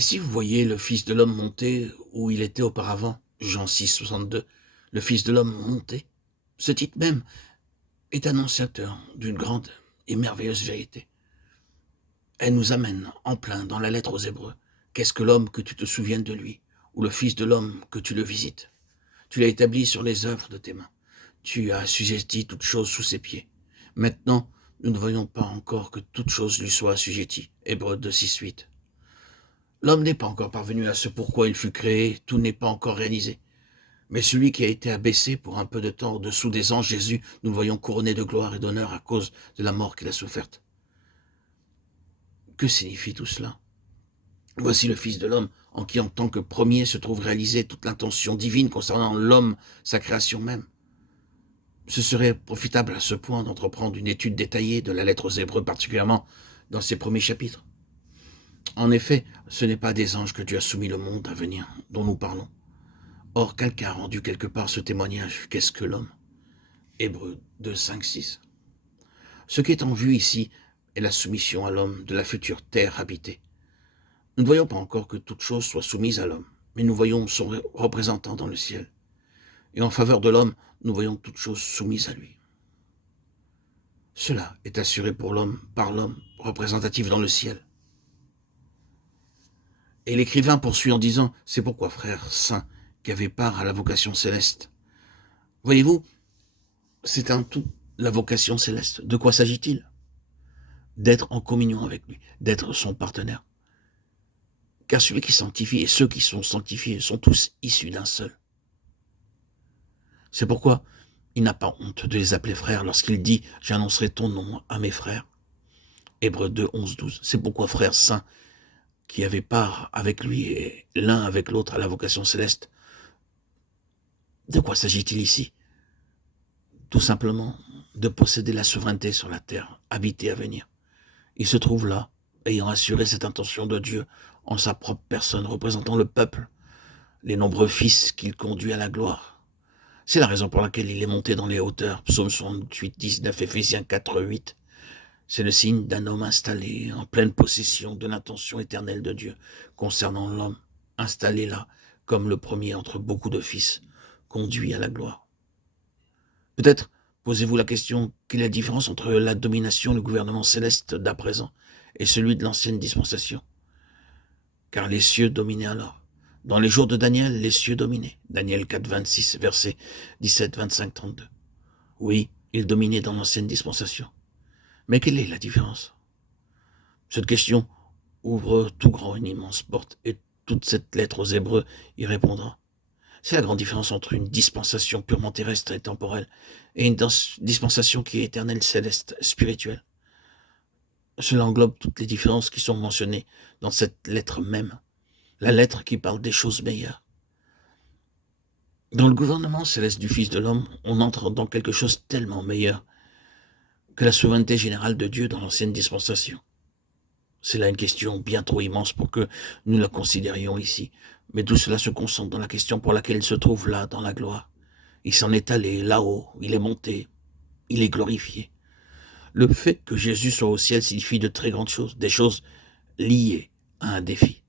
Et si vous voyez le Fils de l'homme monter où il était auparavant, Jean 6, 62, le Fils de l'homme monter, ce titre même est annonciateur d'une grande et merveilleuse vérité. Elle nous amène en plein dans la lettre aux Hébreux. Qu'est-ce que l'homme que tu te souviennes de lui, ou le Fils de l'homme que tu le visites? Tu l'as établi sur les œuvres de tes mains. Tu as assujetti toute chose sous ses pieds. Maintenant, nous ne voyons pas encore que toute chose lui soit assujettie. Hébreux 2, 6, 8. L'homme n'est pas encore parvenu à ce pourquoi il fut créé, tout n'est pas encore réalisé. Mais celui qui a été abaissé pour un peu de temps au-dessous des anges, Jésus, nous le voyons couronné de gloire et d'honneur à cause de la mort qu'il a soufferte. Que signifie tout cela? Voici le Fils de l'homme, en qui en tant que premier se trouve réalisée toute l'intention divine concernant l'homme, sa création même. Ce serait profitable à ce point d'entreprendre une étude détaillée de la lettre aux Hébreux, particulièrement dans ses premiers chapitres. En effet, ce n'est pas des anges que Dieu a soumis le monde à venir, dont nous parlons. Or, quelqu'un a rendu quelque part ce témoignage. Qu'est-ce que l'homme? Hébreux 2, 5, 6. Ce qui est en vue ici est la soumission à l'homme de la future terre habitée. Nous ne voyons pas encore que toute chose soit soumise à l'homme, mais nous voyons son représentant dans le ciel. Et en faveur de l'homme, nous voyons toute chose soumise à lui. Cela est assuré pour l'homme, par l'homme, représentatif dans le ciel. Et l'écrivain poursuit en disant, c'est pourquoi, frères saints, qui avez part à la vocation céleste. Voyez-vous, c'est un tout, la vocation céleste. De quoi s'agit-il? D'être en communion avec lui, d'être son partenaire. Car celui qui sanctifie et ceux qui sont sanctifiés sont tous issus d'un seul. C'est pourquoi il n'a pas honte de les appeler frères lorsqu'il dit « J'annoncerai ton nom à mes frères ». Hébreux 2, 11, 12. C'est pourquoi, frères saints, qui avaient part avec lui et l'un avec l'autre à la vocation céleste. De quoi s'agit-il ici? Tout simplement de posséder la souveraineté sur la terre, habitée à venir. Il se trouve là, ayant assuré cette intention de Dieu en sa propre personne, représentant le peuple, les nombreux fils qu'il conduit à la gloire. C'est la raison pour laquelle il est monté dans les hauteurs. Psaume 68, 19, Éphésiens 4, 8. C'est le signe d'un homme installé, en pleine possession de l'intention éternelle de Dieu concernant l'homme, installé là, comme le premier entre beaucoup de fils, conduit à la gloire. Peut-être posez-vous la question, quelle est la différence entre la domination du gouvernement céleste d'à présent et celui de l'ancienne dispensation? Car les cieux dominaient alors. Dans les jours de Daniel, les cieux dominaient. Daniel 4, 26, versets 17, 25, 32. Oui, ils dominaient dans l'ancienne dispensation. Mais quelle est la différence? Cette question ouvre tout grand une immense porte et toute cette lettre aux Hébreux y répondra. C'est la grande différence entre une dispensation purement terrestre et temporelle et une dispensation qui est éternelle, céleste, spirituelle. Cela englobe toutes les différences qui sont mentionnées dans cette lettre même, la lettre qui parle des choses meilleures. Dans le gouvernement céleste du Fils de l'homme, on entre dans quelque chose tellement meilleur que la souveraineté générale de Dieu dans l'ancienne dispensation. C'est là une question bien trop immense pour que nous la considérions ici. Mais tout cela se concentre dans la question pour laquelle il se trouve là, dans la gloire. Il s'en est allé là-haut, il est monté, il est glorifié. Le fait que Jésus soit au ciel signifie de très grandes choses, des choses liées à un défi.